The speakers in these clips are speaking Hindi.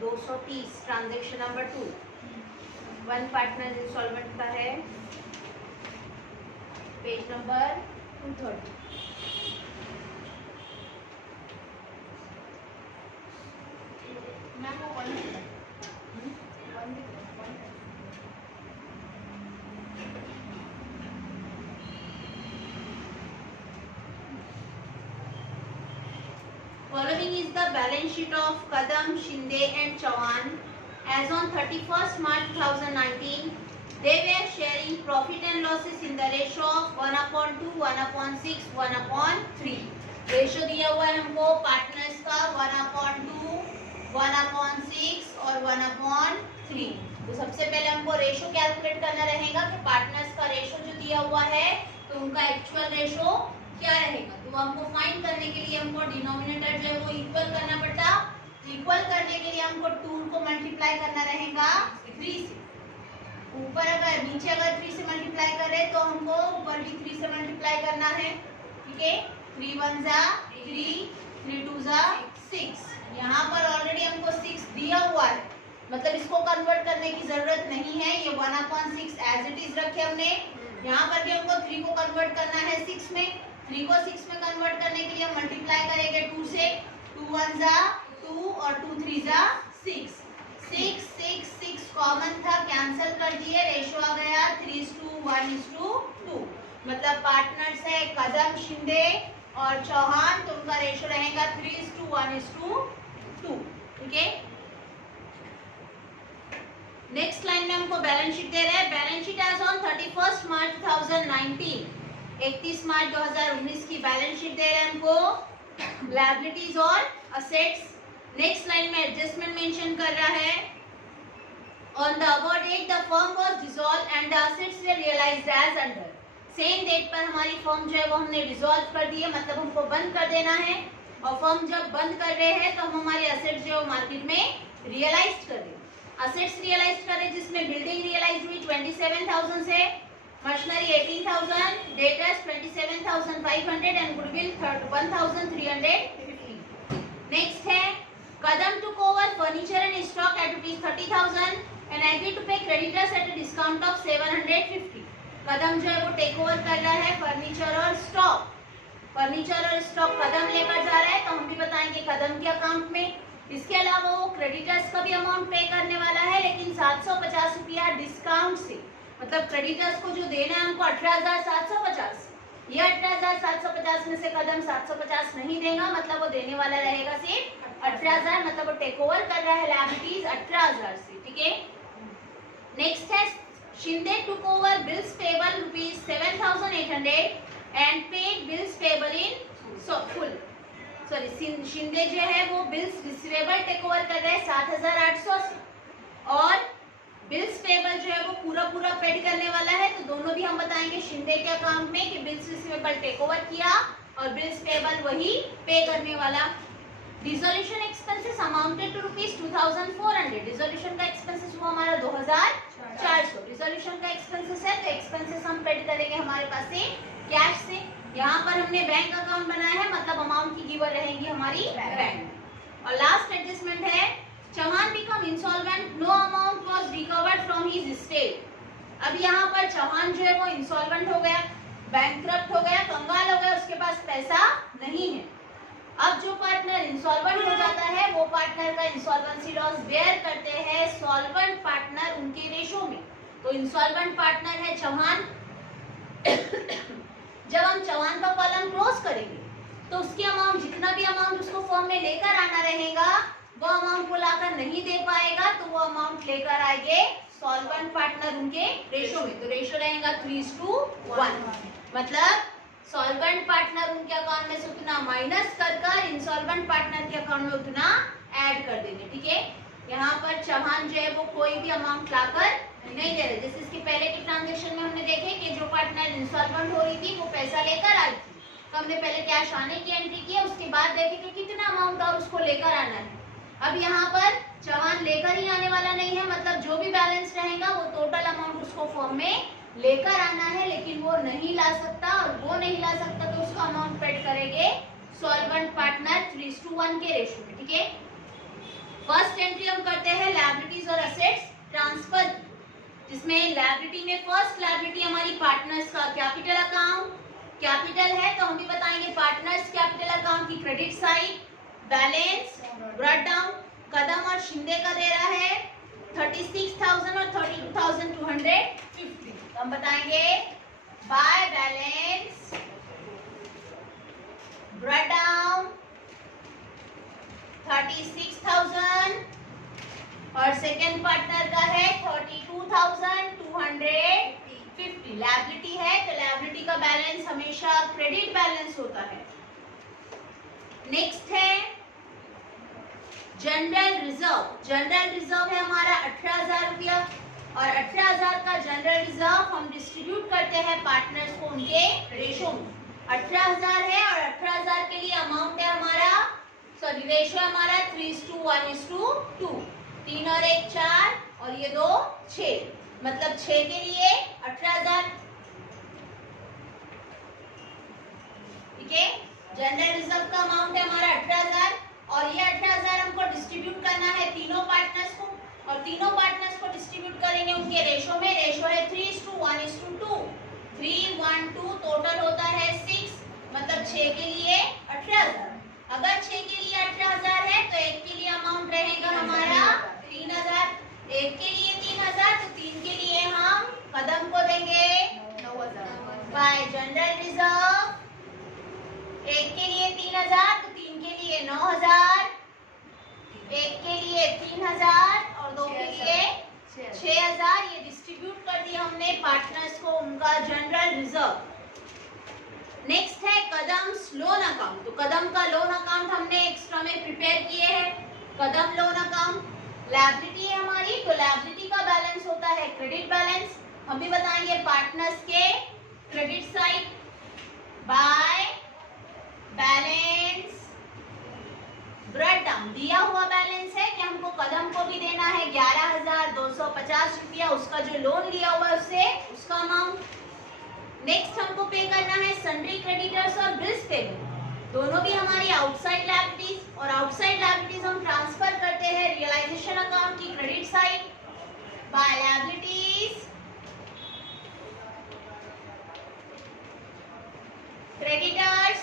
230 transaction number 2, one partner instalment का है, पेज नंबर 230। मैम वो Following is the balance sheet of Kadam, Shinde and Chauhan as on 31st March 2019. They were sharing profit and losses in the ratio of 1/2, 1/6, 1/3. Ratio दिया हुआ है हमको पार्टनर्स का 1/2, 1/6 और 1/3। तो सबसे पहले हमको रेशो कैलकुलेट करना रहेगा कि पार्टनर्स का रेशो जो दिया हुआ है तो उनका एक्चुअल रेशो क्या रहेगा। तो हमको फाइंड करने के लिए हमको डिनोमिनेटर जो है वो इक्वल करना पड़ता। इक्वल करने के लिए हमको 2 को मल्टीप्लाई करना रहेगा 3 से। ऊपर अगर नीचे अगर 3 से मल्टीप्लाई करें तो हमको ऊपर भी 3 से मल्टीप्लाई करना है। ठीक है, 3 1 जा 3, 3 2 जा 6। यहाँ पर ऑलरेडी हमको 6 दिया हुआ है, मतलब इसको कन्वर्ट करने की जरूरत नहीं है। ये 1/6 एज इट इज रखे हमने। यहाँ पर भी हमको 3 को कन्वर्ट करना है 6 में। 3 को 6 में कन्वर्ट करने के लिए हम मल्टीप्लाई करेंगे 2 से। 2 1 जा 2 और 2 3 जा 6। 6 6 6 कॉमन था, कैंसिल कर दिए, रेशो आ गया 3:1:2। मतलब पार्टनर्स है कदम, शिंदे और चौहान, तो उनका रेशो रहेगा 3:1:2। ठीक है, नेक्स्ट लाइन में हमको बैलेंस शीट दे रहे हैं। बैलेंस शीट एज ऑन 31 मार्च 2019, 31 मार्च 2019 की बैलेंस शीट दे रहे हैं हमको। लायबिलिटीज और असेट्स, नेक्स्ट लाइन में एडजस्टमेंट मेंशन कर रहा है। On the above date the firm was dissolve and the assets were realised as under. Same date पर हमारी फर्म जो है वो हमने डिसॉल्व कर दी है, मतलब हमको बंद कर देना है। और फर्म जब बंद कर रहे हैं तो हम हमारे असेट्स जो है मार्केट में रियलाइज कर रहे हैं। असेट्स रियलाइज कर रहे हैं जिसमें बिल्डिंग रियलाइज हुई 27,000 से, machinery 18,000, debtors 27,500 and goodwill 1,350। Next है Kadam took over furniture and stock at ₹30,000 and agree to pay creditors at a discount of 750। Kadam जो है वो टेक ओवर कर रहा है फर्नीचर और स्टॉक। फर्नीचर और स्टॉक कदम लेकर जा रहा है, तो हम भी बताएंगे कदम के अकाउंट में। इसके अलावा वो क्रेडिटर्स का भी अमाउंट पे करने वाला है, लेकिन 750 रुपया डिस्काउंट से। मतलब क्रेडिटर्स को जो देना है हमको 18,750, ये 18,750 में से कदम 750 नहीं देगा, मतलब वो देने वाला रहेगा सिर्फ 18,000, मतलब वो टेक ओवर कर रहा है लायबिलिटीज 18,000 से। ठीक है, नेक्स्ट है Shinde took over bills payable ₹7,800 and paid bills payable in full. Sorry, Shinde जो है वो बिल्स रिसीवेबल टेक ओवर कर रहे हैं 7,800 से, और बिल्स पेबल जो है वो पूरा पेड करने वाला है। तो दोनों भी हम बताएंगे शिंदे के अकाउंट में कि बिल्स रिसीवेबल टेक ओवर किया और बिल्स पेबल वही पे करने वाला। Dissolution expenses amounted to ₹2,400। Dissolution का एक्सपेंसेस हुआ हमारा 2,400। डिसोल्यूशन का एक्सपेंसेस है तो एक्सपेंसेस हम पेड करेंगे हमारे पास से कैश से। यहाँ पर हमने बैंक अकाउंट बनाया है, मतलब अमाउंट की गिवर रहेगी हमारी बैंक। और लास्ट एडजस्टमेंट है Chauhan become insolvent, no amount was recovered from his estate. अब यहाँ पर चौहान जो है वो इंसॉल्वेंट हो गया, बैंकक्रप्ट हो गया, कंगाल हो गया, उसके पास पैसा नहीं है। अब जो पार्टनर इंसॉल्वेंट हो जाता है वो पार्टनर का इंसॉल्वेंसी लॉस बेयर करते हैं सॉल्वेंट पार्टनर उनके रेशो में। तो इंसॉल्वेंट पार्टनर है चौहान। जब हम चौहान का कॉलम क्लोज करेंगे तो उसकी अमाउंट, जितना भी अमाउंट उसको फॉर्म में लेकर आना रहेगा, वो अमाउंट को लाकर नहीं दे पाएगा, तो वो अमाउंट लेकर आएंगे सॉल्वेंट पार्टनर उनके रेशो में। तो रेशो रहेगा 3:1, मतलब सॉल्वेंट पार्टनर उनके अकाउंट में से उतना माइनस कर इंसॉल्वेंट पार्टनर के अकाउंट में उतना ऐड कर देंगे। ठीक है, यहाँ पर चौहान जो है वो कोई भी अमाउंट लाकर नहीं दे रहे। जैसे इसके पहले के ट्रांजेक्शन में हमने देखे कि जो पार्टनर इंसॉल्वेंट हो रही थी वो पैसा लेकर आई थी, तो हमने पहले कैश आने की एंट्री की, उसके बाद देखे कि कितना अमाउंट और उसको लेकर आना है। अब यहाँ पर चौहान लेकर ही आने वाला नहीं है, मतलब जो भी बैलेंस रहेगा वो टोटल अमाउंट उसको फॉर्म में लेकर आना है, लेकिन वो नहीं ला सकता, और वो नहीं ला सकता तो उसका अमाउंट पेड करेंगे सॉल्वेंट पार्टनर 3:1 के रेशो में। ठीक है, फर्स्ट एंट्री हम करते हैं लायबिलिटीज और असेट्स ट्रांसफर, जिसमें लायबिलिटी में फर्स्ट लायबिलिटी हमारी पार्टनर्स का कैपिटल अकाउंट, कैपिटल है तो हम भी बताएंगे पार्टनर्स कैपिटल अकाउंट की credit side, balance brought down. Kadam और शिंदे का दे रहा है 36,000 और 32,250। तो हम बताएंगे बाय बैलेंस ब्रॉट डाउन 36,000 और सेकेंड पार्टनर का है 32,250। लायबिलिटी है तो लायबिलिटी का बैलेंस हमेशा क्रेडिट बैलेंस होता है। नेक्स्ट है जनरल रिजर्व। जनरल रिजर्व है हमारा 18,000 रुपया और 18,000 का जनरल रिजर्व हम डिस्ट्रीब्यूट करते हैं पार्टनर्स को उनके रेशो में। 18,000 है और 18,000 के लिए अमाउंट है हमारा, सॉरी रेशो हमारा 3:1:2, 3 और 1 4 और ये 2 6, मतलब 6 के लिए 18,000। ठीक है, जनरल रिजर्व का अमाउंट है हमारा 18,000 और ये 18,000 हमको डिस्ट्रीब्यूट करना है तीनों पार्टनर्स को, और तीनों पार्टनर्स को डिस्ट्रीब्यूट करेंगे उनके रेशो में। रेशो है 3:1:2, 3:1:2, टोटल होता है 6, मतलब 6 के लिए 18,000। अगर 6 के लिए 18,000 है तो एक के लिए अमाउंट रहेगा हमारा 3,000, एक के लिए 3,000 तो 3 के लिए हम कदम को देंगे 9,000 बाय जनरल रिजर्व। एक के लिए 3,000 तो 3 के लिए 9,000, एक के लिए 3,000 और 2 के लिए 6,000। ये डिस्ट्रीब्यूट कर दिया हमने पार्टनर्स को उनका जनरल रिजर्व। नेक्स्ट है कदम्स लोन अकाउंट। तो कदम का लोन अकाउंट हमने एक्स्ट्रा में प्रिपेयर किए हैं। कदम लोन अकाउंट लायबिलिटी है हमारी, तो लायबिलिटी का बैलेंस होता है क्रेडिट बैलेंस। हम भी बताएंगे पार्टनर्स के credit side by balance brought down. दिया हुआ बैलेंस है कि हमको कदम को भी देना है 11,250 रुपया, उसका जो लोन लिया हुआ है उससे उसका अमाउंट। नेक्स्ट हमको पे करना है सन्ड्री क्रेडिटर्स और बिल्स पेबल, दोनों भी हमारी आउटसाइड लायबिलिटीज, और आउटसाइड लायबिलिटीज हम ट्रांसफर करते हैं रियलाइजेशन अकाउंट की credit side by liabilities creditors.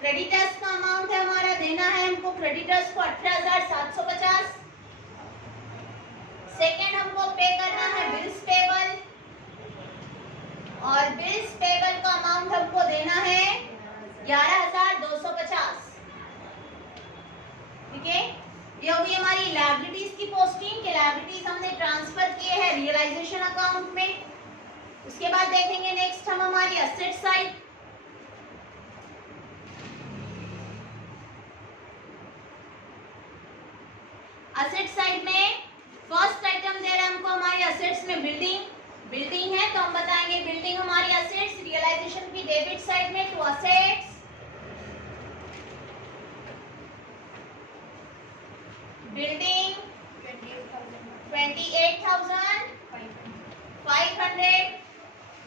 Creditors का अमाउंट है हमारा देना है हमको क्रेडिटर्स को 18,750। सेकेंड हमको पे करना है बिल्स पेबल, और बिल्स पेबल का अमाउंट हमको देना है 11,250। ठीक है, ये होगी हमारी लायबिलिटीज की पोस्टिंग के लायबिलिटीज हमने ट्रांसफर किए हैं रियलाइजेशन अकाउंट में। उसके बाद देखेंगे नेक्स्ट हम हमारी असेट साइड। असेट साइड में फर्स्ट आइटम दे रहा है हमको हमारी असेट्स में बिल्डिंग। बिल्डिंग है तो हम बताएंगे बिल्डिंग हमारी असेट्स रियलाइजेशन की डेबिट साइड में, to assets building 28,500।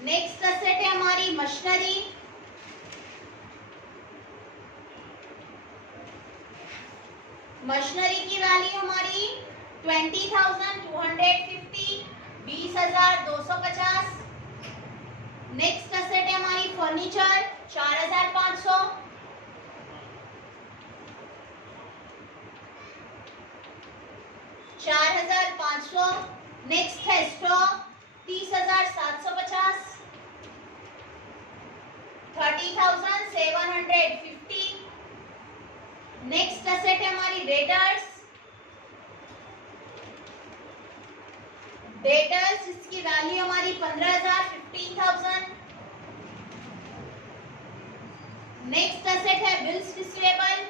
Next asset है हमारी मशीनरी, मशीनरी की वैल्यू हमारी 20,250, 20,250। नेक्स्ट असेट है हमारी फर्नीचर 4,500। नेक्स्ट है स्टॉक 30,750, 30,750। नेक्स्ट असेट है हमारी डेटर्स, डेटर्स इसकी वैल्यू हमारी 15,000, 15,000। नेक्स्ट असेट है बिल्स रिसीवेबल,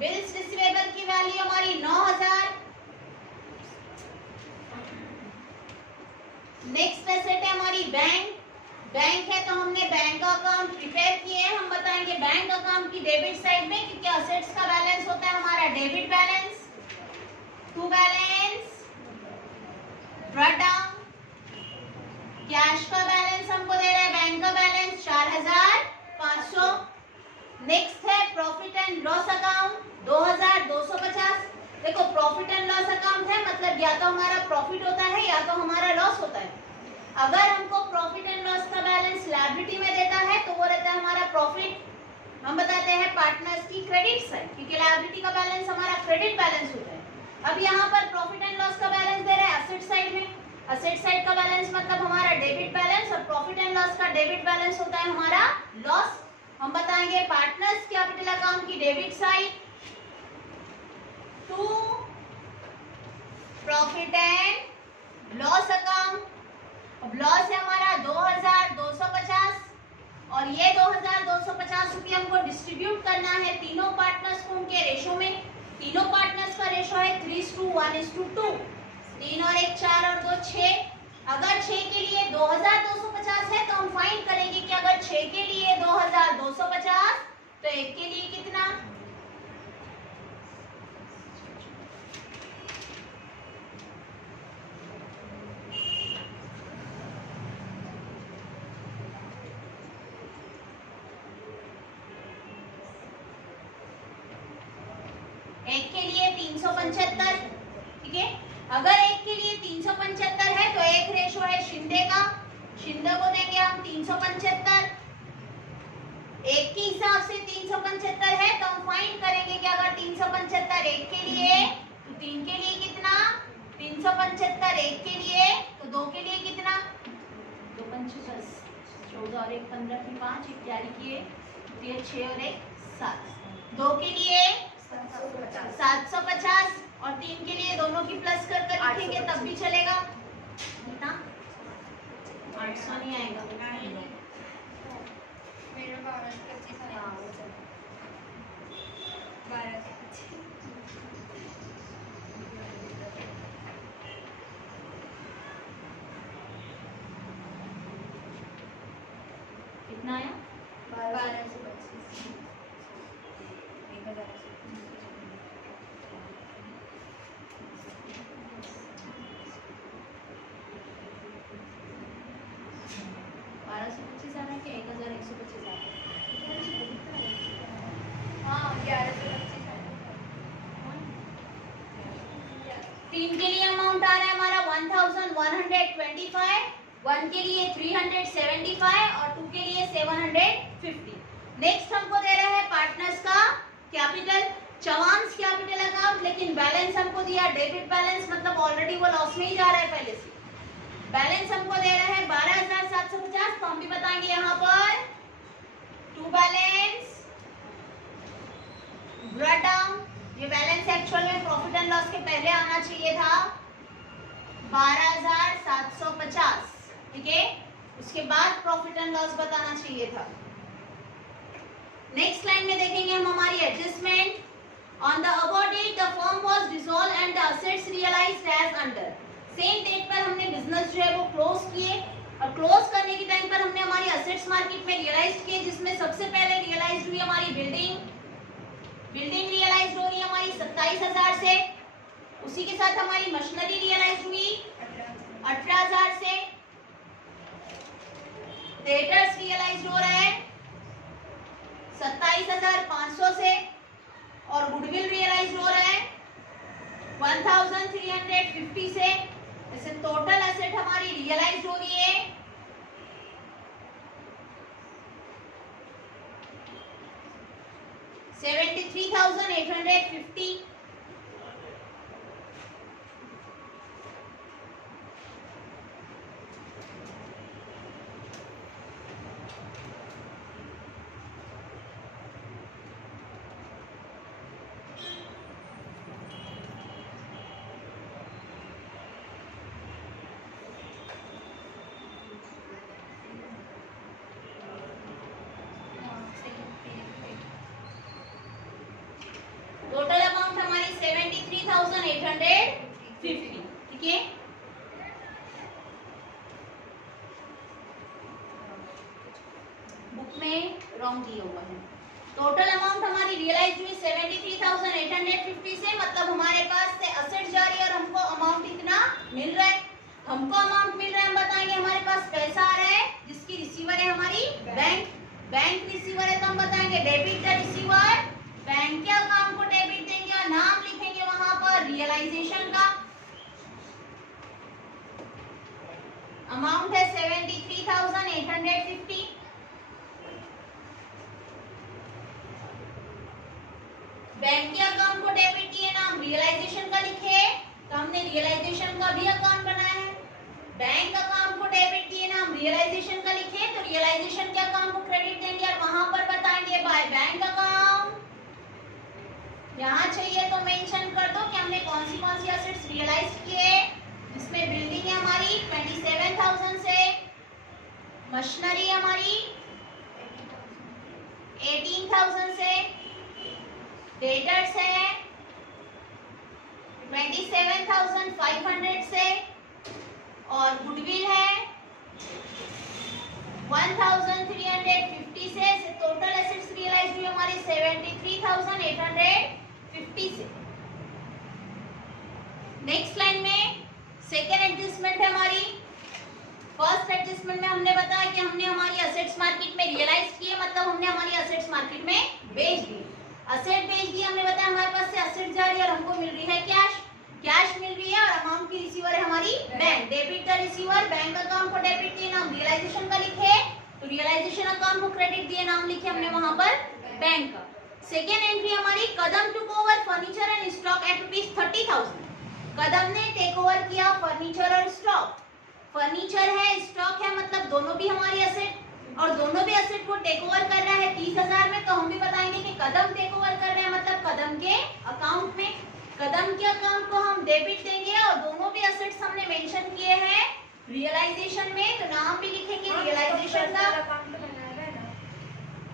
बिल्स रिसीवेबल की वैल्यू हमारी 9,000। नेक्स्ट एसेट है हमारी बैंक, बैंक है तो हमने बैंक का अकाउंट प्रिपेयर किए हैं। हम बताएंगे बैंक अकाउंट की डेबिट साइड में, क्योंकि असेट्स का बैलेंस होता है हमारा debit balance, to balance brought down. Cash का बैलेंस हमको दे रहा है बैंक का बैलेंस 4,000 500। नेक्स्ट है प्रॉफिट एंड लॉस अकाउंट 2250। देखो प्रॉफिट एंड लॉस अकाउंट है मतलब या तो हमारा प्रॉफिट होता है या तो हमारा लॉस होता है। अगर हमको प्रॉफिट एंड लॉस का बैलेंस लायबिलिटी में देता है तो वो रहता है हमारा प्रॉफिट। हम बताते हैं पार्टनर्स की क्रेडिट साइड, क्योंकि लायबिलिटी का बैलेंस हमारा क्रेडिट बैलेंस होता है। अब यहाँ पर प्रॉफिट एंड लॉस का बैलेंस दे रहा है एसेट साइड में। एसेट साइड का बैलेंस मतलब हमारा डेबिट बैलेंस, और प्रॉफिट एंड लॉस का डेबिट बैलेंस होता है हमारा लॉस। हम बताएंगे पार्टनर्स कैपिटल अकाउंट की debit side to profit and loss account. अब लॉस है हमारा 2250 और ये 2250 रुपये हमको डिस्ट्रीब्यूट करना है तीनों पार्टनर्स को उनके रेशो में। तीनों पार्टनर्स का रेशो है 3:1:2। 3 और 1 4 और 2 6। अगर 6 के लिए 2250 है तो हम फाइंड करेंगे कि अगर 6 के लिए 2250 तो 1 के लिए कितना। एक के लिए 375, ठीक है। अगर एक के लिए 375 है तो एक रेशो है शिंदे का, शिंदे को देंगे हम 375। एक के हिसाब से 375 है तो हम फाइंड करेंगे कि अगर 375 एक के लिए तो 3 के लिए कितना, 375 एक के लिए तो 2 के लिए कितना, 2 5 10 14 और 1 15 की 5 1 11 की 1 6 और 1 7। 2 के लिए 750 और 3 के लिए दोनों की प्लस कर कर लिखेंगे तब भी चलेगा। कितना 800 नहीं आएगा। कितना आया 1225। आ रहा है क्या 1125 आ रहा है। हाँ 1125 3 के लिए अमाउंट आ रहा है हमारा 1125, 1 के लिए 375 और 2 के लिए 750। नेक्स्ट हमको दे रहा है पार्टनर्स का कैपिटल, चवांस कैपिटल अकाउंट, लेकिन बैलेंस हमको दिया डेबिट बैलेंस मतलब ऑलरेडी वो लॉस में ही जा रहा है पहले से। बैलेंस हमको दे रहा है 12750 तो हम भी बताएंगे यहाँ पर टू बैलेंस ब्रॉट डाउन। ये बैलेंस एक्चुअल में प्रॉफिट एंड लॉस के पहले आना चाहिए था 12750, ठीक है। उसके बाद प्रॉफिट एंड लॉस बताना चाहिए था। नेक्स्ट लाइन में देखेंगे हम हमारी adjustment. On the above date the firm was dissolve and the assets realised as under. Same date पर हमने बिजनेस जो है वो क्लोज किए और क्लोज करने के टाइम पर हमने हमारी असेट्स मार्केट में रियलाइज किए, जिसमें सबसे पहले रियलाइज हुई हमारी बिल्डिंग रियलाइज हो रही है हमारी 27,000 से। उसी के साथ हमारी मशीनरी रियलाइज हुई 18,000 से। डेटर्स रियलाइज हो रहा है 27,500 से और गुडविल रियलाइज हो रहा है 1,350 से। ऐसे टोटल एसेट हमारी रियलाइज हो रही है 73,850। टोटल अमाउंट हमारी 73,850, ठीक है। बुक में रॉन्ग दिया हुआ है। टोटल अमाउंट हमारी रियलाइज हुई 73,850 से, मतलब हमारे पास से असेट जा रही है और हमको अमाउंट इतना मिल रहा है। हमको अमाउंट मिल रहा है, हम बताएंगे हमारे पास पैसा आ रहा है जिसकी रिसीवर है हमारी बैंक। बैंक रिसीवर है तो हम बताएंगे डेबिट द रिसीवर, बैंक के अकाउंट को डेबिट देंगे और नाम लिखेंगे वहां पर रियलाइजेशन का। अमाउंट है 73,850। बैंक के अकाउंट को डेबिट दिए, नाम रियलाइजेशन का लिखे, तो हमने रियलाइजेशन का भी अकाउंट बनाया है। बैंक अकाउंट को डेबिट दिए, नाम रियलाइजेशन का लिखे, तो रियलाइजेशन के अकाउंट को क्रेडिट देंगे और वहां पर बताएंगे बाय बैंक अकाउंट। यहाँ चाहिए तो मेंशन कर दो कि हमने कौन सी एसेट्स रियलाइज किए। इसमें बिल्डिंग है हमारी 27,000 से, मशीनरी हमारी 18,000 से, डेटर्स है 27,500 से और गुडविल है 1,350 से। टोटल एसेट्स रियलाइज हुई हमारी 73,850 से। नेक्स्ट लाइन में सेकेंड एडजस्टमेंट है हमारी। फर्स्ट एडजस्टमेंट में हमने बताया कि हमने हमारी एसेट्स मार्केट में रियलाइज किए, मतलब हमने हमारी एसेट्स मार्केट में बेच दी। असेट बेच दी, हमने बताया हमारे पास से असेट जा रही है और हमको मिल रही है कैश मिल रही है और अमाउंट की रिसीवर है हमारी bank. Debit the receiver, bank account को डेबिट दिए, नाम रियलाइजेशन का लिखे, तो रियलाइजेशन अकाउंट को क्रेडिट दिए, नाम लिखे हमने वहां पर बैंक का। सेकेंड एंट्री हमारी Kadam took over furniture and stock at ₹30,000। Kadam ने टेक ओवर किया फर्नीचर और स्टॉक। फर्नीचर है, स्टॉक है, मतलब दोनों भी हमारी एसेट और दोनों भी एसेट को टेक ओवर कर रहा है 30,000 में। तो हम भी बताएंगे कि कदम टेक ओवर कर रहे हैं, मतलब कदम के अकाउंट में, कदम के अकाउंट को हम डेबिट देंगे और दोनों भी एसेट्स हमने मेंशन किए हैं रियलाइजेशन में, तो नाम भी लिखेंगे रियलाइजेशन का।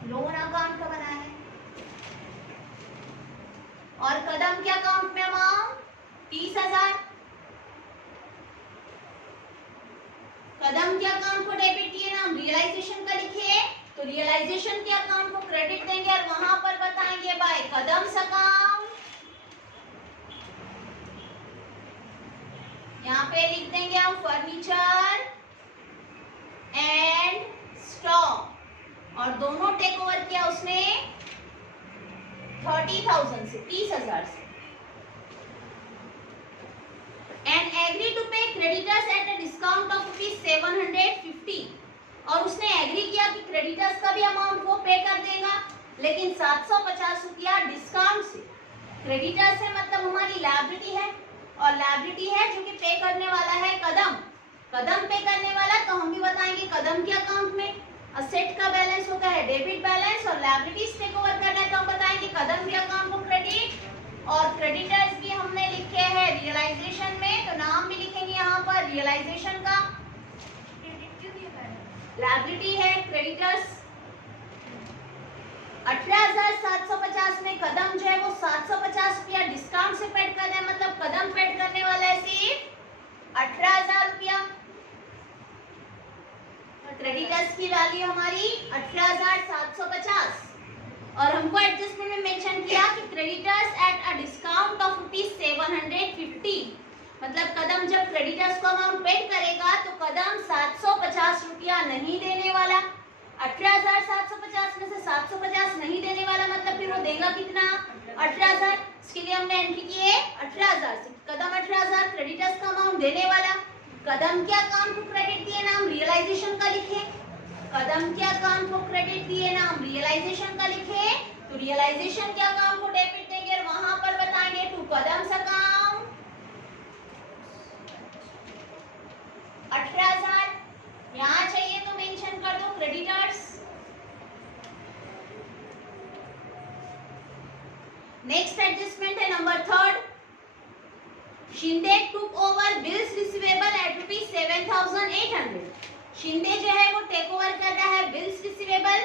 लोन अकाउंट का बना है और कदम के अकाउंट में अमाउंट 30,000। कदम के अकाउंट को डेबिट दिए, नाम रियलाइजेशन का लिखिए, तो रियलाइजेशन के अकाउंट को क्रेडिट देंगे और वहां पर बताएंगे बाय कदम्स अकाउंट। यहाँ पे लिख देंगे हम फर्नीचर एंड स्टॉक और दोनों टेक ओवर किया उसने 30,000 से, 30,000 से। And agree to pay creditors at a discount of ₹750 और उसने एग्री किया कि क्रेडिटर्स का भी अमाउंट वो पे कर देगा, लेकिन 750 रुपया डिस्काउंट से। क्रेडिटर्स है मतलब हमारी लायबिलिटी है और लायबिलिटी है जो कि पे करने वाला है कदम पे करने वाला। तो हम भी बताएंगे कदम के अकाउंट में असेट का बैलेंस होता है डेबिट बैलेंस और लायबिलिटीज टेक ओवर करना है, तो हम बताएंगे कदम के अकाउंट को क्रेडिट और क्रेडिटर्स भी हमने लिखे हैं रियलाइजेशन में, तो नाम भी लिखेंगे यहाँ पर रियलाइजेशन का। लायबिलिटी है क्रेडिटर्स 18,750 में, कदम जो है वो 750 रुपया डिस्काउंट से पेड कर रहे हैं, मतलब कदम पेड करने वाला है सिर्फ 18,000 रुपया। क्रेडिटर्स की वैल्यू हमारी 18,750 और हमको एडजस्टमेंट में मेंशन किया कि creditors at a discount of ₹750, मतलब कदम जब क्रेडिटर्स को अमाउंट पेड करेगा तो कदम 750 रुपया नहीं देने वाला। 18,750 में से 750 नहीं देने वाला, मतलब फिर वो देगा कितना 18,000। इसके लिए हमने एंट्री की है 18,000 से, कदम 18,000 क्रेडिटर्स का अमाउंट देने वाला। कदम के अकाउंट को क्रेडिट दिए, नाम रियलाइजेशन का लिखे, कदम के अकाउंट को क्रेडिट दिए, नाम रियलाइजेशन का लिखे, तो रियलाइजेशन के अकाउंट को डेबिट देंगे और वहां पर बताएंगे टू कदम्स अकाउंट 18,000। यहाँ चाहिए तो मेंशन कर दो क्रेडिटर्स। नेक्स्ट एडजस्टमेंट है number third. Shinde took over bills receivable at ₹7,800। Shinde जो है वो टेक ओवर कर रहा है बिल्स रिसीवेबल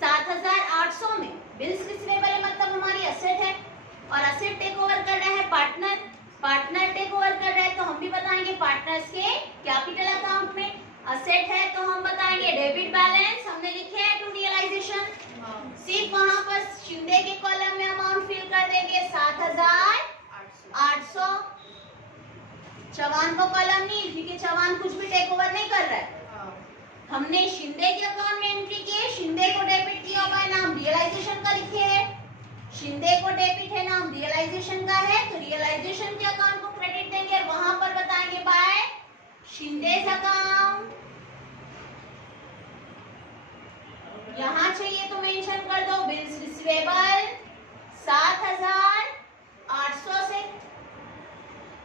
7,800 में। बिल्स रिसीवेबल है मतलब हमारी असेट है और असेट टेक ओवर कर रहा है पार्टनर टेक ओवर कर रहा है, तो हम भी बताएंगे पार्टनर्स के कैपिटल अकाउंट में। असेट है तो हम बताएंगे डेबिट बैलेंस, हमने लिखे है टू रियलाइजेशन। सिर्फ वहां पर शिंदे के कॉलम में अमाउंट फिल कर देंगे 7,800। चौहान को कॉलम नहीं, क्योंकि चौहान कुछ भी टेक ओवर नहीं कर रहा है। हमने शिंदे के अकाउंट में एंट्री की है, शिंदे को डेबिट किया हुआ है, नाम रियलाइजेशन का लिखे है। शिंदे को डेबिट है, नाम रियलाइजेशन का है, तो रियलाइजेशन के अकाउंट को क्रेडिट देंगे और वहां पर बताएंगे बाय शिंदेस अकाउंट। यहां चाहिए तो मेंशन कर दो बिल्स रिसीवेबल 7,800 से,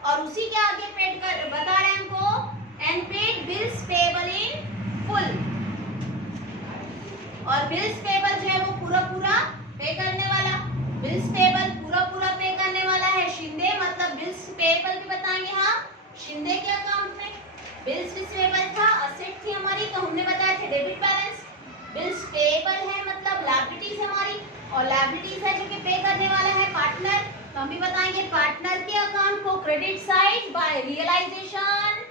और उसी के आगे पेड कर बता रहे हैं हमको and paid bills payable in full, और बिल्स पेएबल जो है वो पूरा पूरा पे करने वाला, बिल्स पेएबल पूरा पूरा पे करने वाला है शिंदे, मतलब बिल्स पेएबल भी बताएंगे हम शिंदे के अकाउंट में। बिल्स रिसीवेबल था, असेट थी हमारी, तो हमने बताया थे डेबिट बैलेंस। बिल्स पेएबल है मतलब लायबिलिटीज हमारी, और लायबिलिटीज है जो कि पे करने वाला है पार्टनर, तो हम भी बताएंगे पार्टनर के अकाउंट को क्रेडिट साइड बाय रियलाइजेशन,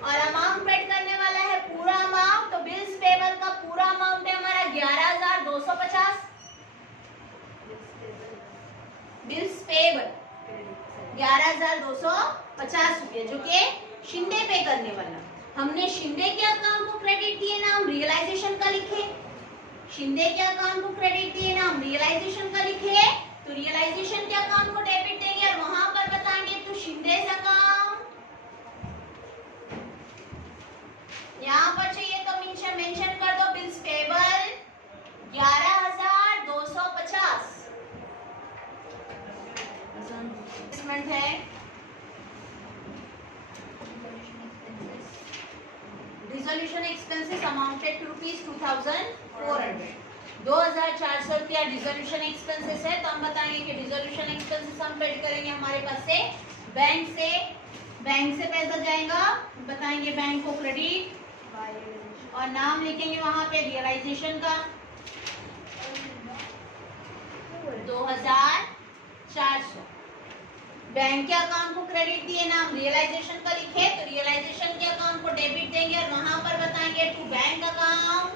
और अमाउंट पेड करने वाला है पूरा अमाउंट, तो बिल्स पेएबल का पूरा अमाउंट है हमारा 11,250। बिल्स पेएबल 11,250 रुपये जो कि शिंदे पे करने वाला। हमने शिंदे के अकाउंट को क्रेडिट दिए, नाम रियलाइजेशन का लिखे। शिंदे के अकाउंट को क्रेडिट दिए, नाम रियलाइजेशन का लिखे, तो रियलाइजेशन के अकाउंट को डेबिट देंगे और वहां पर बताएंगे टू शिंदेस अकाउंट। यहाँ पर चाहिए तो मेंशन कर दो बिल्स पेएबल 11,250 है। डिसोल्यूशन एक्सपेंसेस अमाउंटेड टू ₹2,400, 2,400 रुपया डिसोल्यूशन एक्सपेंसेस है, तो हम बताएंगे कि डिसोल्यूशन एक्सपेंसेस हम पेड करेंगे हमारे पास से बैंक से पैसा जाएगा, बताएंगे बैंक को क्रेडिट, और नाम लिखेंगे वहां पे रियलाइजेशन का 2,400। बैंक के अकाउंट को क्रेडिट दिए, नाम रियलाइजेशन का लिखे, तो रियलाइजेशन के अकाउंट को डेबिट देंगे और वहां पर बताएंगे टू बैंक अकाउंट,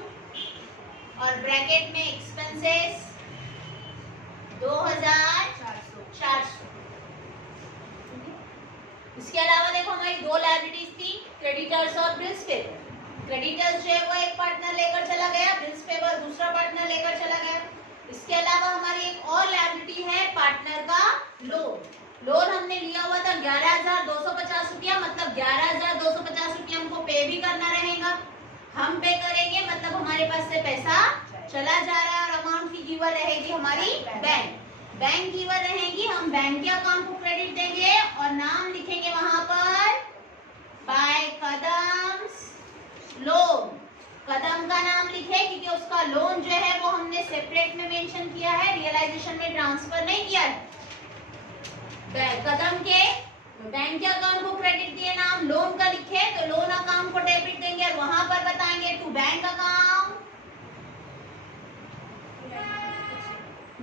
और ब्रैकेट में एक्सपेंसेस 2,400। इसके अलावा देखो हमारी दो लायबिलिटीज थी, क्रेडिटर्स और बिल्स पेबल। क्रेडिटर्स जो है वो एक पार्टनर लेकर चला गया, बिल्स पेबल दूसरा पार्टनर लेकर चला गया। इसके अलावा हमारी एक और लायबिलिटी है पार्टनर का लोन। लोन हमने लिया हुआ था 11,250 रुपया, मतलब 11,250 रुपया हमको पे भी करना रहेगा, हम पे करेंगे, मतलब हमारे पास से पैसा चला जा रहा है, और अमाउंट की गिवर रहेगी हमारी बैंक गिवर रहेगी। हम बैंक के अकाउंट को क्रेडिट देंगे और नाम लिखेंगे वहां पर बाय कदम लोन। कदम का नाम लिखे क्योंकि उसका लोन जो है वो हमने सेपरेट में मेंशन किया है, रियलाइजेशन में ट्रांसफर नहीं किया है। कदम के बैंक के अकाउंट को क्रेडिट दिए, नाम लोन का लिखे, तो लोन अकाउंट को डेबिट देंगे और वहां पर बताएंगे टू बैंक अकाउंट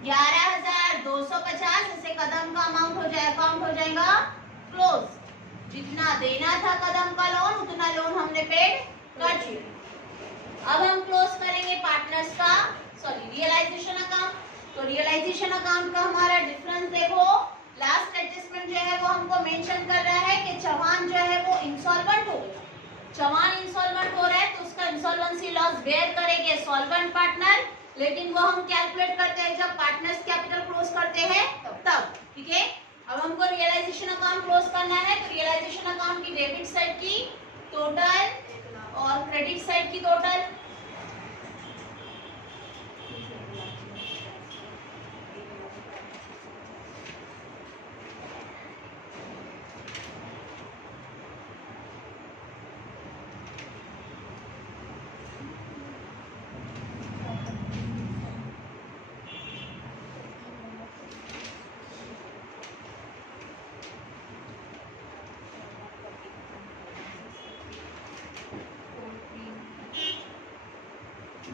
11,250। ऐसे कदम का अमाउंट हो जाए अकाउंट हो जाएगा क्लोज। जितना देना था कदम का लोन उतना लोन हमने पेड कर चुके। अब हम क्लोज करेंगे पार्टनर्स का रियलाइजेशन अकाउंट। तो रियलाइजेशन अकाउंट का हमारा डिफरेंस देखो, लास्ट एडजस्टमेंट जो है वो हमको मेंशन कर रहा है कि चौहान जो है वो इंसॉल्वेंट हो गया। चौहान इंसॉल्वेंट हो रहा है तो उसका इंसॉल्वेंसी लॉस बेयर करेंगे सॉल्वेंट पार्टनर, लेकिन वो हम कैलकुलेट करते हैं जब पार्टनर्स कैपिटल क्लोज करते हैं तब। ठीक है, अब हमको रियलाइजेशन अकाउंट क्लोज करना है, तो रियलाइजेशन अकाउंट की डेबिट साइड की टोटल और क्रेडिट साइड की टोटल।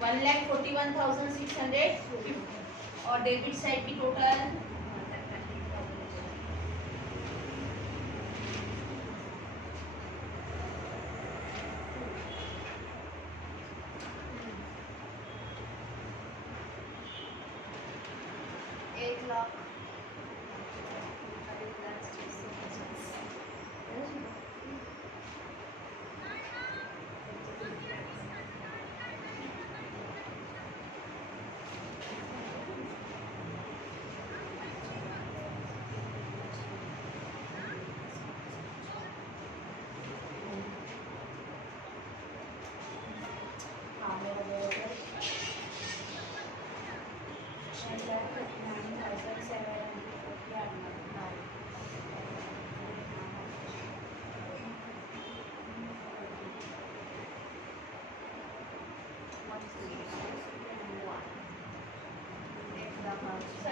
वन 1,41,650 और डेबिट साइड की टोटल 1,00,000।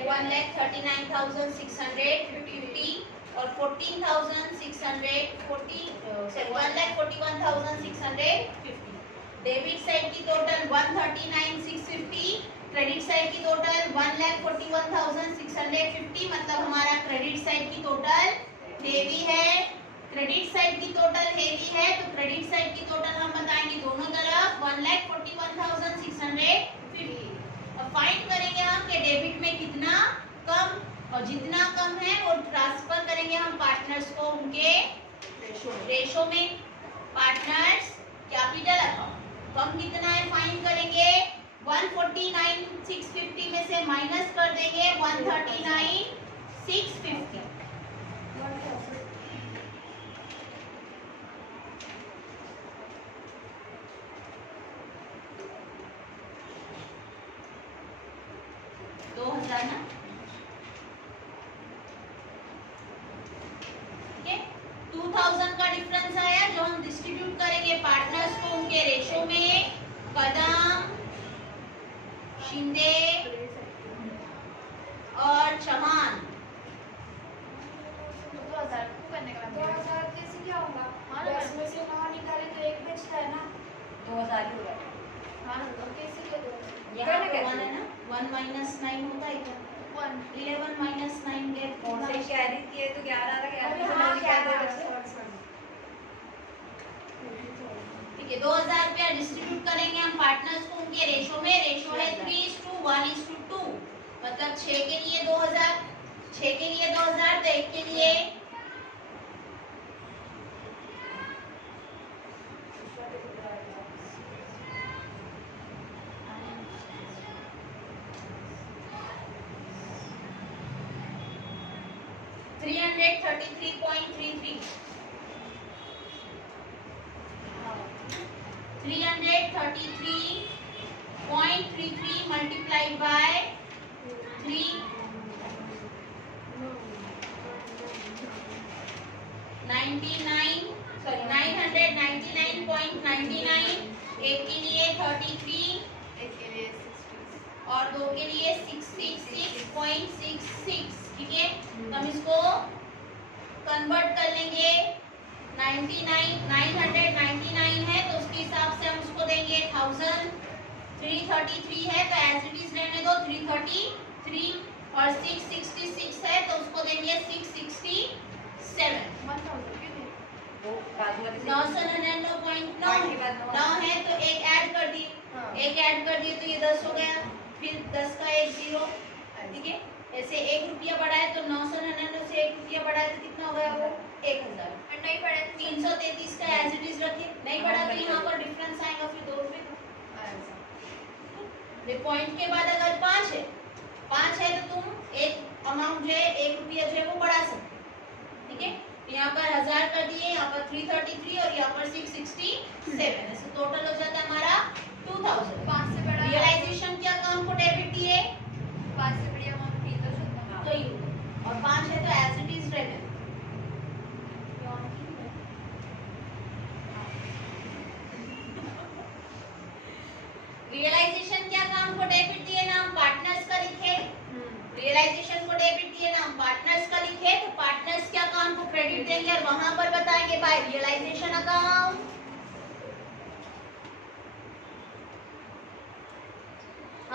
1,39,650 और 1,41,650। डेबिट साइड की टोटल 139,650, क्रेडिट साइड की टोटल 1,41,650। मतलब हमारा क्रेडिट साइड की टोटल हेवी है, क्रेडिट साइड की टोटल हेवी है, तो क्रेडिट साइड की टोटल हम बताएंगे दोनों तरफ 1,41,650। अब फाइंड करेंगे हम कि डेबिट में कितना कम, और जितना कम है वो ट्रांसफर करेंगे हम पार्टनर्स को उनके रेशो में। पार्टनर्स कैपिटल अकाउंट कम कितना है फाइंड करेंगे, 149,650 में से माइनस कर देंगे 139,650। ना 2000 का डिफरेंस आया जो हम डिस्ट्रीब्यूट करेंगे पार्टनर्स को उनके रेशो में। कदम, शिंदे और चौहान। 2000 को करने का 2000 कैसे क्या होगा? 10 में से 9 निकाले तो एक बचता है ना, 2000 ही होगा। हाँ तो कैसे क्या 2000? यहाँ पे 1 है ना, 1 माइनस 9 होता है क्या? 11 माइनस 9 गेट 4 से कैरी किए तो 11 आ रहा, 11 से 9 क्या निकाल दो। ठीक है, 2000 रुपया डिस्ट्रीब्यूट करेंगे हम पार्टनर्स को उनके रेशो में। रेशो है 3:1:2, मतलब 6 के लिए 2000, 6 के लिए 2000, तो 1 के लिए 333.33 333.33 multiplied by 3 999.99, एक के लिए 33, एक के लिए 60 और 2 के लिए 66.66। ठीक है, तो हम इसको कन्वर्ट कर लेंगे। 999 है तो उसके हिसाब से हम उसको देंगे 1000। 333 है तो एज इट इज रहने दो 333, और 666 है तो उसको देंगे 667। 1000 कितने? वो बाजूवाली से 999.9 है तो एक ऐड कर दिए, एक ऐड कर दिए तो ये 10 हो गया, फिर 10 का एक 0। ठीक है, ऐसे 1 रुपया बढ़ा है तो 999 से 1 रुपया बढ़ा है तो कितना हो गया वो 1000। और नहीं पड़े 333 का एज इट इज रखिए, नहीं बढ़ा तो यहाँ पर डिफरेंस आएगा फिर 2 रुपये का। पॉइंट के बाद अगर 5 है तो तुम एक अमाउंट जो है 1 रुपया जो है वो बढ़ा सकते। ठीक है, यहाँ पर 1000 कर दिए, यहाँ पर 333 और यहाँ पर 667, ऐसे टोटल हो जाता है हमारा 2000। 5 से बड़ा रियलाइजेशन क्या काम को डेबिट दिए 5 से बड़ी अमाउंट भी तो सकता तो ये, और 5 है तो एज इट इज रहने दो। रियलाइजेशन क्या काम को डेबिट दिए ना हम पार्टनर्स का लिखे, रियलाइजेशन को डेबिट दिए ना हम पार्टनर्स का लिखे, तो पार्टनर्स क्या काम को क्रेडिट देंगे और वहां पर बताएंगे बाय रियलाइजेशन अकाउंट।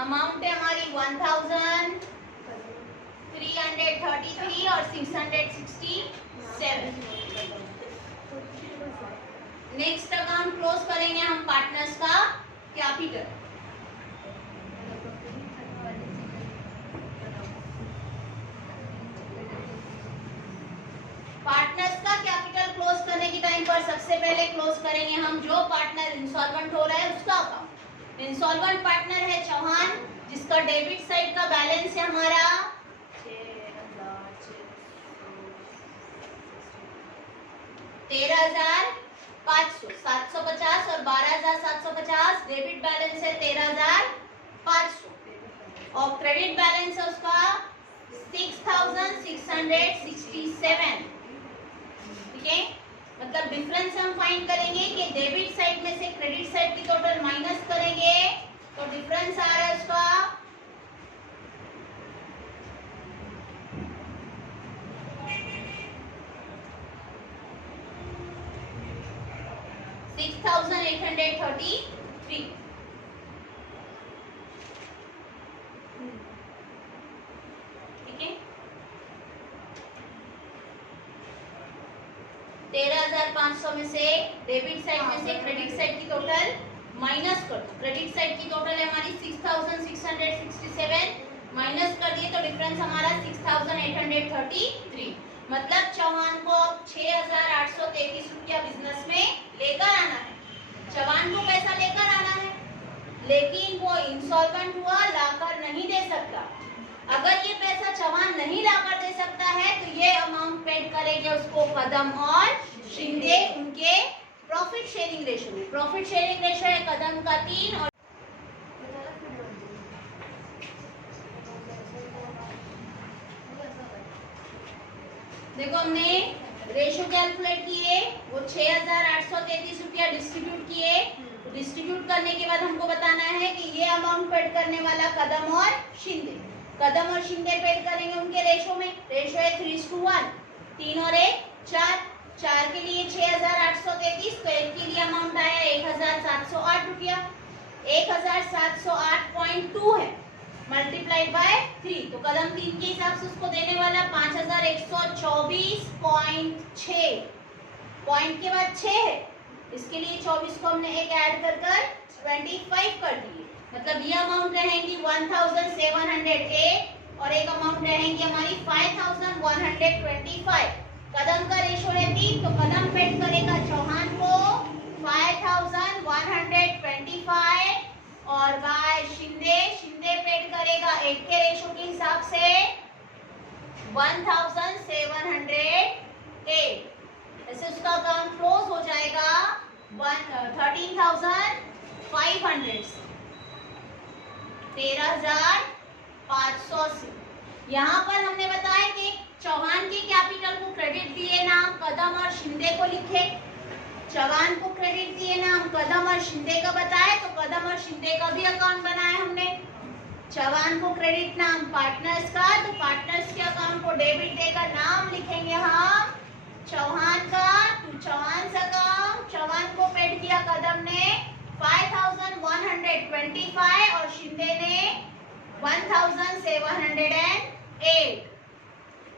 अमाउंट है हमारी 1333 और 667। नेक्स्ट अकाउंट क्लोज करेंगे हम पार्टनर्स का कैपिटल। पार्टनर्स का कैपिटल क्लोज करने के टाइम पर सबसे पहले क्लोज करेंगे हम जो पार्टनर इंसॉल्वेंट हो रहा है उसका अकाउंट। इंसॉल्वेंट पार्टनर है चौहान, जिसका डेबिट साइड का बैलेंस है हमारा 13,500, 750 और 12,750। डेबिट बैलेंस है 13,500। और क्रेडिट बैलेंस है उसका 6667, ठीक है। मतलब डिफरेंस हम फाइंड करेंगे कि डेबिट साइड में से क्रेडिट साइड की टोटल माइनस करेंगे तो डिफरेंस आ रहा है उसका 6833, ठीक है। 13,500 में से डेबिट साइड में से क्रेडिट साइड की टोटल माइनस कर दो। क्रेडिट साइड की टोटल है हमारी 6667, माइनस कर दिए तो डिफरेंस हमारा 6833। मतलब चौहान को अब 6833 रुपया बिजनेस में लेकर आना है। चौहान को पैसा लेकर आना है, लेकिन वो इंसॉल्वेंट हुआ, लाकर नहीं दे सकता। अगर ये पैसा चौहान नहीं लाकर दे सकता है तो ये अमाउंट पेड करेंगे उसको कदम और शिंदे उनके प्रॉफिट शेयरिंग रेशो में। प्रॉफिट शेयरिंग रेशो है कदम का 3 और देखो हमने रेशो कैलकुलेट किए, वो 6833 रुपया डिस्ट्रीब्यूट किए। तो डिस्ट्रीब्यूट करने के बाद हमको बताना है कि ये अमाउंट पेड करने वाला कदम और शिंदे। कदम और शिंदे पेड करेंगे उनके रेशो में। रेशो है 3:1, 3 और 1 4, 4 के लिए 6833, तो एक के लिए अमाउंट आया 1708 रुपया। 1708.2 है मल्टीप्लाइड बाय 3, तो कदम 3 के हिसाब से उसको देने वाला 5124.6, पॉइंट के बाद 6 है, इसके लिए 24 को हमने एक ऐड कर 25 कर दिए। मतलब ये अमाउंट रहेंगी 1708 और एक अमाउंट रहेंगी हमारी 5125। कदम का रेशो है 3, तो कदम पेड करेगा चौहान को 5125 और बाय शिंदे पेड करेगा 8 के रेशो के हिसाब से 1708। ऐसे उसका अकाउंट क्लोज हो जाएगा 13,500 से, 13,500 से। यहाँ पर हमने बताया कि चौहान के कैपिटल को क्रेडिट दिए नाम कदम और शिंदे को लिखे। चौहान को क्रेडिट दिए नाम कदम और शिंदे का बताए, तो कदम और शिंदे का भी अकाउंट बनाया हमने। चौहान को क्रेडिट नाम पार्टनर्स का, तो पार्टनर्स के अकाउंट को डेबिट देकर नाम लिखेंगे हम चौहान का, टू चौहान अकाउंट। चौहान को पेड किया कदम ने 5125 और शिंदे ने 1708।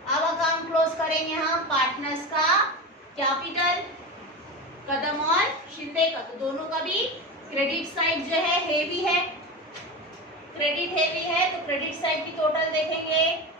अब अकाउंट क्लोज करेंगे हम पार्टनर्स का कैपिटल कदम और शिंदे का, तो दोनों का भी क्रेडिट साइड जो है हेवी है, क्रेडिट हेवी है, तो क्रेडिट साइड की टोटल देखेंगे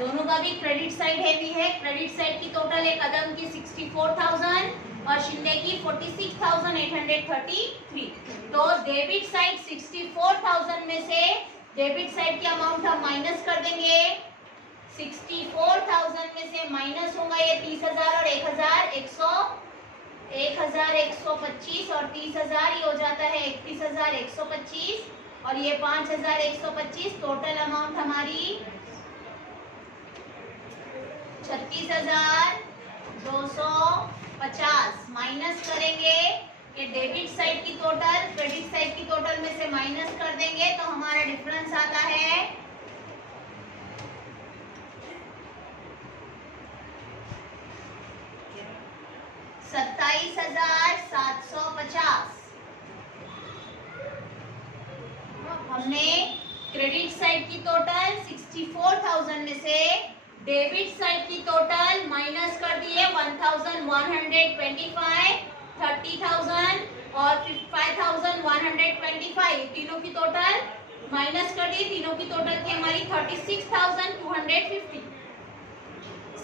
दोनों का भी क्रेडिट साइड हेवी है। क्रेडिट साइड की टोटल है कदम की 64,000 और शिंदे की 46,833। तो डेबिट साइड 64,000 में से डेबिट साइड की अमाउंट हम माइनस कर देंगे। 64,000 में से माइनस होगा ये 30,000 और 1,125 और 30,000 ये हो जाता है 31,125 और ये 5,125। टोटल अमाउंट हमारी 36,250 माइनस करेंगे ये डेबिट साइड की टोटल, क्रेडिट साइड की टोटल में से माइनस कर देंगे तो हमारा डिफरेंस आता है 27,750। हमने क्रेडिट साइड की टोटल 64,000 में से डेबिट साइड की टोटल माइनस कर दिए 1,125, 30,000 और 5,125, तीनों की टोटल माइनस कर दी। तीनों की टोटल थी हमारी 36,250।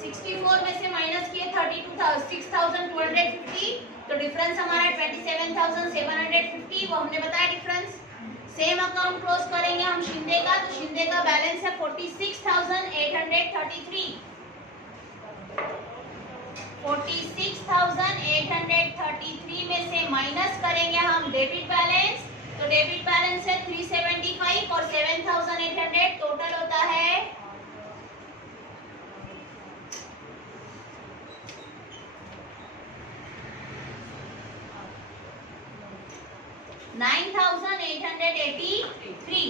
64 में से माइनस किए 6,250, तो डिफरेंस हमारा 27,750, वो हमने बताया डिफरेंस। सेम अकाउंट क्लोज करेंगे हम शिंदे का, तो शिंदे का बैलेंस है 46,833। 46,833 में से माइनस करेंगे हम डेबिट बैलेंस, तो डेबिट बैलेंस है 375 और 7,800 टोटल होता है 9,883।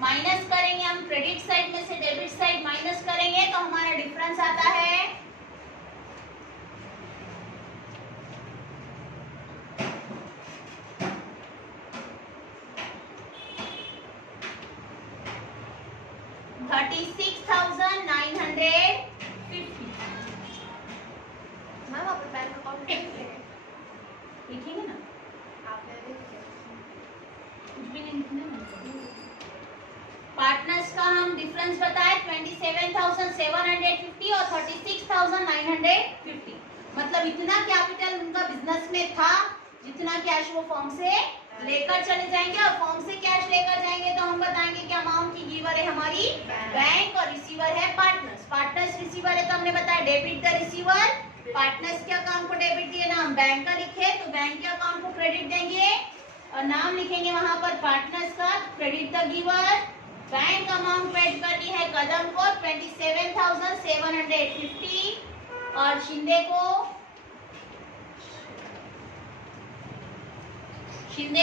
माइनस करेंगे हम क्रेडिट साइड में से डेबिट साइड माइनस करेंगे तो हमारा डिफरेंस आता है 36,950। मैम आप बैंक अकाउंट लिखेंगे ना, आपने कुछ भी नहीं लिखना है। पार्टनर्स का हम डिफरेंस बताए 27,750 और 36,950, मतलब इतना कैपिटल उनका बिजनेस में था जितना कैश वो फॉर्म से लेकर चले जाएंगे, और फॉर्म से कैश लेकर जाएंगे तो हम बताएंगे कि अमाउंट की गिवर है हमारी बैंक और रिसीवर है पार्टनर्स। पार्टनर्स रिसीवर है तो हमने बताया डेबिट द रिसीवर, पार्टनर्स के अकाउंट को डेबिट दिए ना हम बैंक का लिखे तो बैंक के अकाउंट को क्रेडिट देंगे और नाम लिखेंगे वहां पर पार्टनर्स का, credit the giver. Bank amount paid करनी है कदम को 27,750 और शिंदे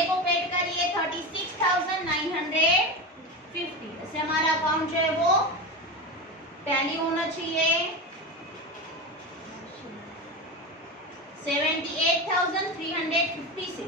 को पेड करिए 36,950। ऐसे हमारा अकाउंट जो है वो टैली होना चाहिए 78,350 से।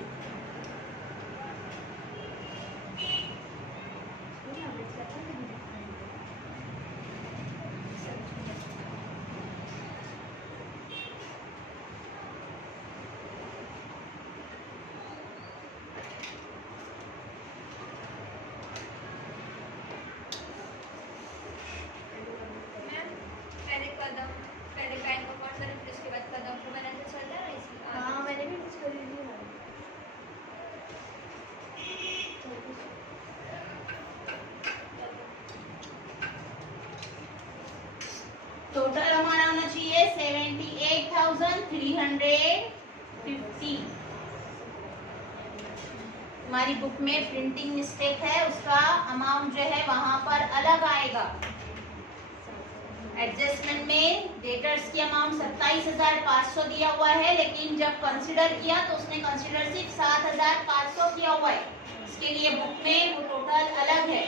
पहले बैंक अकाउंट से फिर उसके बाद कदम को मैंने तो चल रहा है हाँ मैंने भी कुछ कर ली मैम। टोटल हमारा होना चाहिए 78,350। हमारी बुक में प्रिंटिंग मिस्टेक है, उसका अमाउंट जो है वहां पर अलग आएगा। एडजस्टमेंट में डेटर्स की अमाउंट 27,500 दिया हुआ है, लेकिन जब कंसीडर किया तो उसने कंसीडर सिर्फ 7,500 किया हुआ है, इसके लिए बुक में वो टोटल अलग है।